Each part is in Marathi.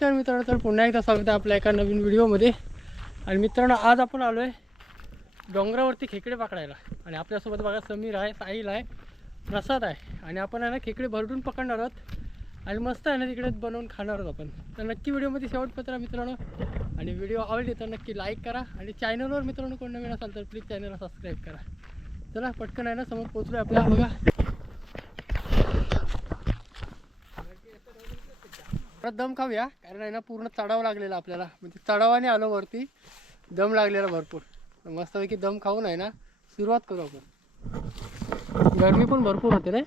नमस्कार मित्रांनो तर पुन्हा एकदा स्वागत आहे आपल्या एका नवीन व्हिडिओमध्ये. आणि मित्रांनो आज आपण आलो आहे डोंगरावरती खेकडे पकडायला. आणि आपल्यासोबत बघा समीर आहे साहिल आहे प्रसाद आहे. आणि आपण आहे ना खेकडे भरडून पकडणार आहोत. आणि मस्त आहे ना तिकडे बनवून खाणार आहोत आपण. तर नक्की व्हिडिओमध्ये शेवटपत्र मित्रांनो. आणि व्हिडिओ आवडली तर नक्की लाईक करा. आणि चॅनलवर मित्रांनो कोण नवीन असाल तर प्लीज चॅनलला सबस्क्राईब करा. चला पटकन आहे ना समोर पोचलो आपल्या. बघा. परत दम खाऊया कारण आहे ना पूर्ण चढावं लागलेला आपल्याला. म्हणजे चढावाने आलो वरती दम लागलेला भरपूर. मस्तपैकी दम खाऊन आहे ना सुरुवात करू आपण. गरमी पण भरपूर होते रे.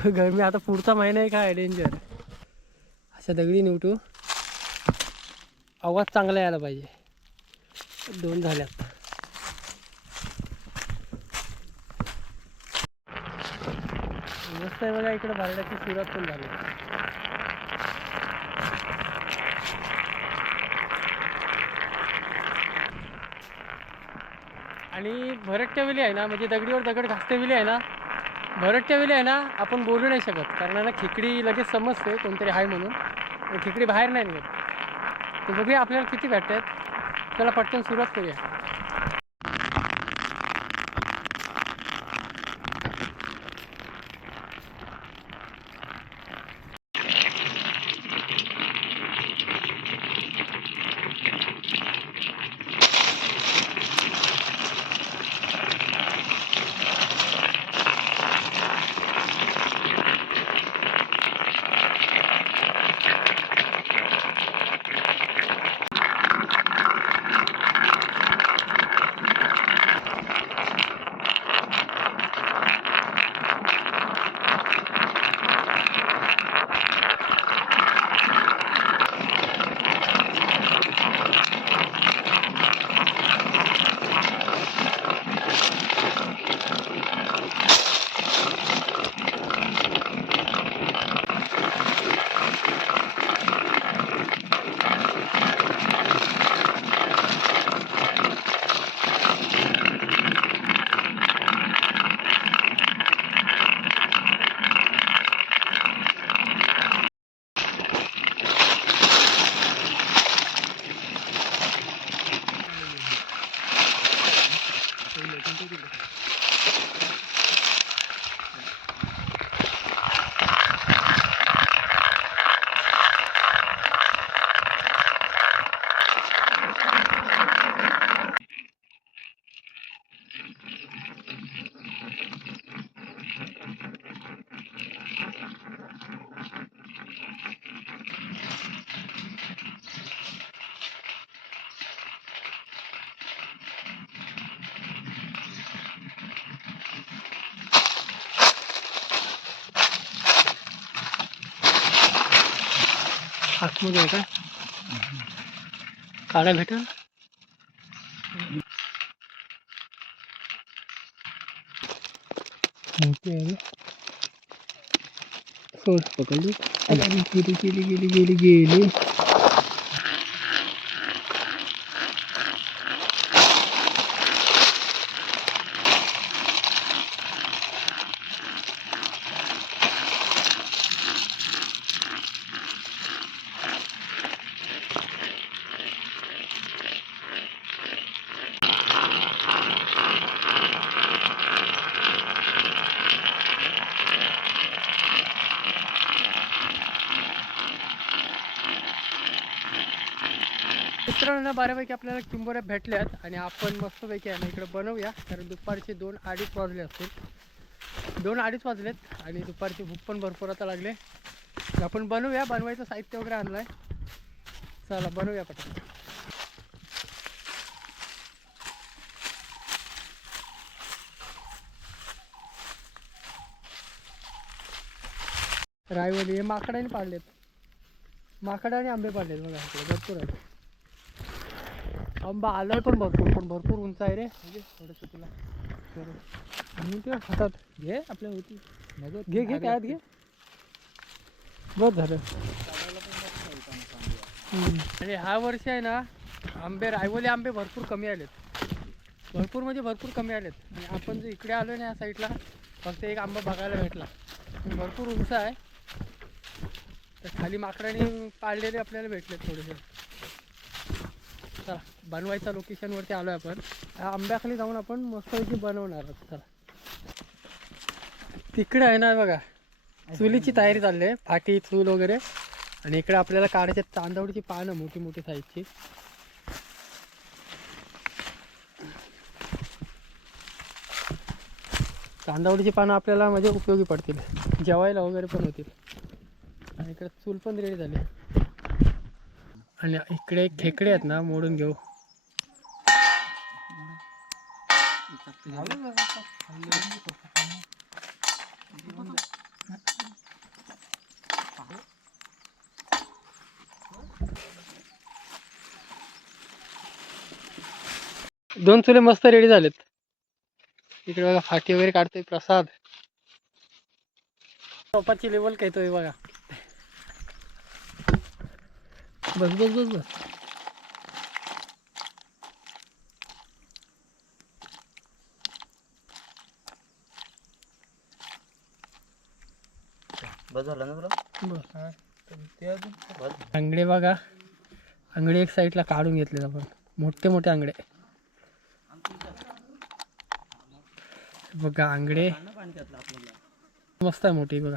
गरमी आता पुढचा महिना आहे काय डेंजर अशा दगडी निवटू आवाज चांगला यायला पाहिजे. दोन झाल्यात. मस्त आहे बघा इकडे भरड्याची सुरुवात पण झाली. आणि भरटच्या वेळी आहे ना म्हणजे दगडीवर दगड घासते वेळी आहे ना भरटच्या वेळी आहे ना आपण बोलू नाही शकत. कारण ना खिकडी लगेच समजते कोणतरी आहे म्हणून. खिकडी बाहेर नाही निघत. तर बघूया आपल्याला किती भेटतात. चला पटकन सुरुवात करूया. आतमध्ये आहे का? काढा भेटेल. मोठी आहे रे. सोड. पकडली? गेली गेली गेली गेली गेली. मित्रांनो बऱ्यापैकी आपल्याला चिंबोऱ्या भेटल्यात आणि आपण मस्तपैकी आहे ना इकडे बनवूया. कारण दुपारचे दोन अडीच वाजले असतील. दोन अडीच वाजलेत आणि दुपारचे भूक पण भरपूर आता लागले. आपण बनवूया. बनवायचं साहित्य वगैरे आणलं आहे चला बनवूया पटकन. रायवली हे माकडाने पाडलेत. माकडाने आंबे पाडलेत बघा भरपूर आहे आंबा आलाय पण भरपूर पण भरपूर उंच आहे रे. म्हणजे थोडंसं तुला ते हातात घे आपल्या होती घे घे काय घे. बस झालं. आणि ह्या वर्षी आहे ना आंबे रायवली आंबे भरपूर कमी आलेत. भरपूर म्हणजे भरपूर कमी आलेत. आणि आपण जे इकडे आलो ना या साईडला फक्त एक आंबा बघायला भेटला. भरपूर उंच आहे. तर खाली माकडाने पाळलेले आपल्याला भेटले थोडेसे. चला बनवायच्या लोकेशनवरती आलो आहे आपण. आंब्याखाली जाऊन आपण मस्तपैकी बनवणार आहोत. चला. तिकडे आहे ना बघा चुलीची तयारी चालली आहे. फाटी चूल वगैरे. आणि इकडे आपल्याला काढायचे तांदवडीची पानं मोठी मोठी साईजची. तांदवडीची पानं आपल्याला म्हणजे उपयोगी पडतील. जेवायला वगैरे पण होतील. आणि इकडे चूल पण रेडी झाली आणि इकडे खेकडे आहेत ना मोडून घेऊ. दोन चुले मस्त रेडी झालेत. इकडे बघा फाटी वगैरे काढतोय प्रसाद. टोपाची लेवल काय तो बघा. बस बस बस बस. बस झालं ना तुला? बस. आंगडे बघा. आंगडे एक साईडला काढून घेतले आपण. मोठे मोठे आंगडे बघा आपल्याला. मस्त आहे मोठी बघा.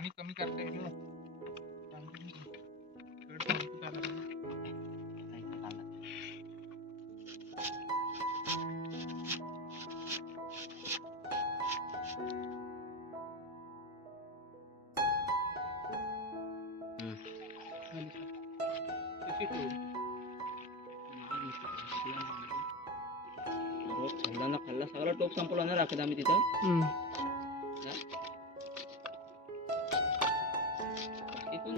पाणी कमी करता येईल. खाल्ला सगळा टोप संपला ना राखत आम्ही तिथं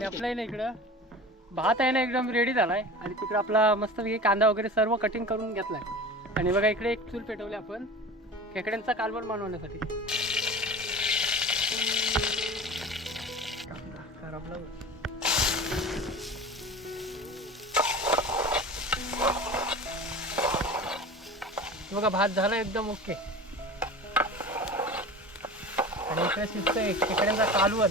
आणि आपला आहे ना इकडं. भात आहे ना एकदम रेडी झालाय. आणि तिकडे आपला मस्त कांदा वगैरे सर्व कटिंग करून घेतलाय. आणि बघा इकडे एक चूल पेटवली आपण. खेकड्यांचा कालवण बनवण्यासाठी. बघा भात झाला एकदम ओके आणि इकडे शिजतंय खेकड्यांचा कालवण.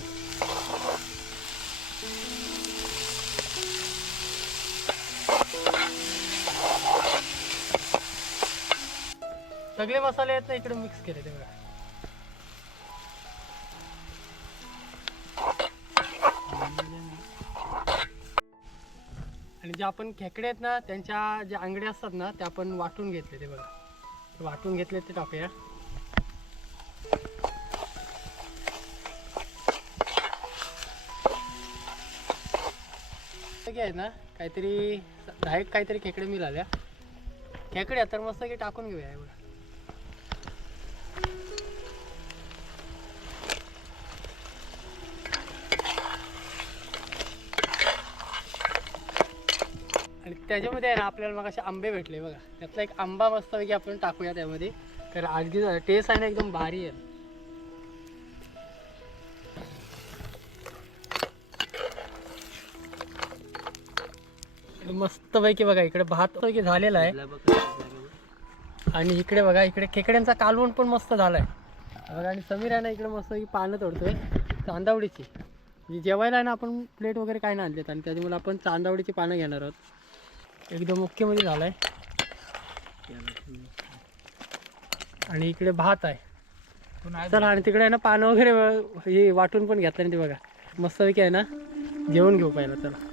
सगळे मसाले आहेत ना इकडे मिक्स केले ते बघा. आणि जे आपण खेकडे आहेत ना त्यांच्या ज्या आंगड्या असतात ना त्या आपण वाटून घेतले ते बघा. वाटून घेतले ते टाकूया. हे आहे ना काहीतरी दहा एक काहीतरी खेकडे मिळाल्या. खेकड्या तर मस्त की टाकून घेऊया एवढं त्याच्यामध्ये आहे ना आपल्याला मग असे आंबे भेटले बघा. त्यातला एक आंबा मस्तपैकी आपण टाकूया त्यामध्ये. तर अगदी टेस्ट आहे ना एकदम भारी आहे. मस्तपैकी बघा इकडे भात पैकी झालेला आहे. आणि इकडे बघा इकडे खेकड्यांचा कालवण पण मस्त झालाय. बघा आणि समीर आहे ना इकडे मस्त पानं तोडतोय. चांदावडीची. म्हणजे जेवायला आहे ना आपण प्लेट वगैरे काय नाही आणलेत आणि त्याच्यामुळे आपण चांदावडीची पानं घेणार आहोत. एकदम ओके मध्ये झालाय. आणि इकडे भात आहे. चला आणि तिकडे आहे ना पानं वगैरे हे वाटून पण घेतलं ते बघा. मस्तपैकी आहे ना. जेवण घेऊ पाहिलं चला.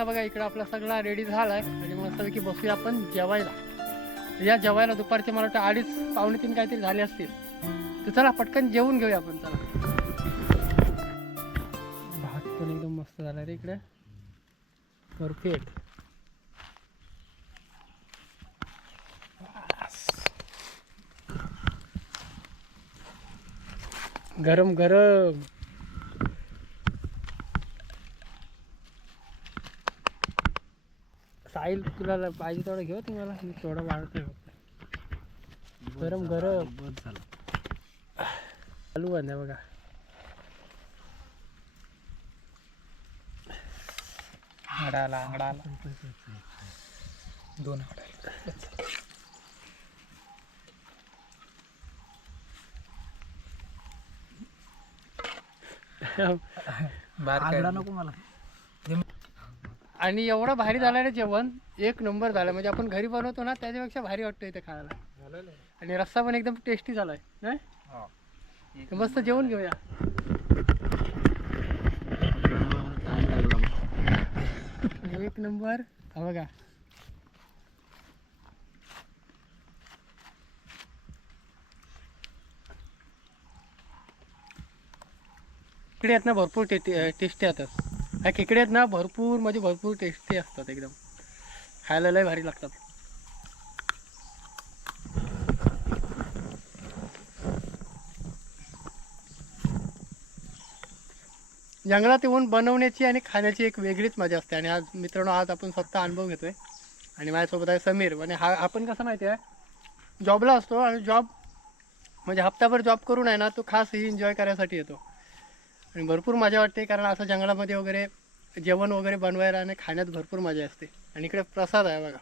मस्तपैकी ना बघा इकडं आपला सगळा रेडी झाला आहे आणि मस्तपैकी बसूया आपण जेवायला. या जेवायला दुपारचे मला वाटतं अडीच पावणे तीन काहीतरी झाले असतील. तर चला पटकन जेवून घेऊया आपण चला. भात पण एकदम मस्त झाला रे इकडे. परफेक्ट गरम गरम साहिल तुला ल- पाहिजे तेवढं घेऊ तुम्हाला मी थोडं वाढतोय फक्त गरम गरम. चालू आहे ना बघा. आंगडाला आंगडाला दोन आंगडाला आंगडा नको मला. आणि एवढं भारी झालं रे जेवण एक नंबर झालं. म्हणजे आपण घरी बनवतो ना त्याच्यापेक्षा भारी वाटतं इथे खायला. आणि रस्सा पण एकदम टेस्टी झालाय नाही? मस्त जेवण घेऊया. एक नंबर. हा बघा. खेकडे आहेत ना भरपूर टेस्टी टेस्टी असतात ह्या खेकडे आहेत ना भरपूर म्हणजे भरपूर टेस्टी असतात एकदम. खायला लय भारी लागतात. जंगलात येऊन बनवण्याची आणि खाण्याची एक वेगळीच मजा असते. आणि आज मित्रांनो आज आपण स्वतः अनुभव घेतोय. आणि माझ्यासोबत आहे समीर. म्हणजे हा आपण कसं माहिती आहे जॉबला असतो आणि जॉब म्हणजे हप्ताभर जॉब करून आहे ना तो खास ही एन्जॉय करायसाठी येतो. आणि भरपूर मजा वाटते कारण असं जंगलामध्ये वगैरे जेवण वगैरे बनवायला आणि खाण्यात भरपूर मजा असते. आणि इकडे प्रसाद आहे बघा.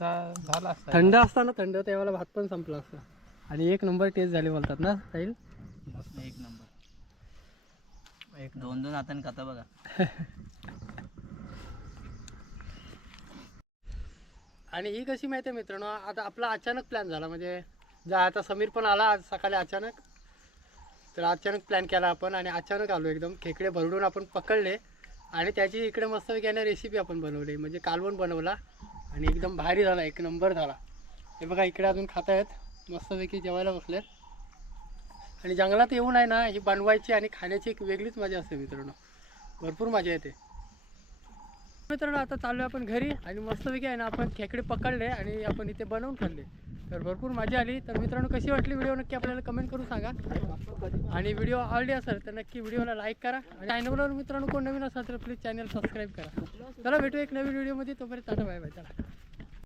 झाला असता. थंड असताना थंड त्यावेळेला भात पण संपला असतं. आणि एक नंबर टेस्ट झाले बोलतात ना साहिल? एक नंबर. एक दोन दोन हाताने खाता बघा. आणि ही कशी माहिती आहे मित्रांनो आता आपला अचानक प्लॅन झाला. म्हणजे जा आता समीर पण आला आज सकाळी अचानक. तर अचानक प्लॅन केला आपण आणि अचानक आलो एकदम. खेकडे भरडून आपण पकडले आणि त्याची इकडे मस्तपैकी आहे रेसिपी आपण बनवली. म्हणजे कालवण बनवला आणि एकदम भारी झाला. एक नंबर झाला. हे बघा इकडे अजून खात आहेत मस्तपैकी जेवायला बसले आणि जंगलात येऊन आहे ना ही बनवायची आणि खाण्याची एक वेगळीच मजा असते मित्रांनो. भरपूर मजा येते. मित्रांनो आता चाललो आपण घरी आणि मस्तपैकी आहे ना आपण खेकडे पकडले आणि आपण इथे बनवून खाल्ले. तर भरपूर मजा आली. तर मित्रांनो कशी वाटली व्हिडिओ? नक्की आपल्याला कमेंट करून सांगा. आणि व्हिडिओ आवडली असेल तर नक्की व्हिडिओला लाईक करा. आणि चॅनलवर मित्रांनो कोण नवीन असाल तर प्लीज चॅनल सबस्क्राईब करा. चला भेटू एक नवीन व्हिडिओमध्ये तोपर्यंत टाटा बाय बाय चला.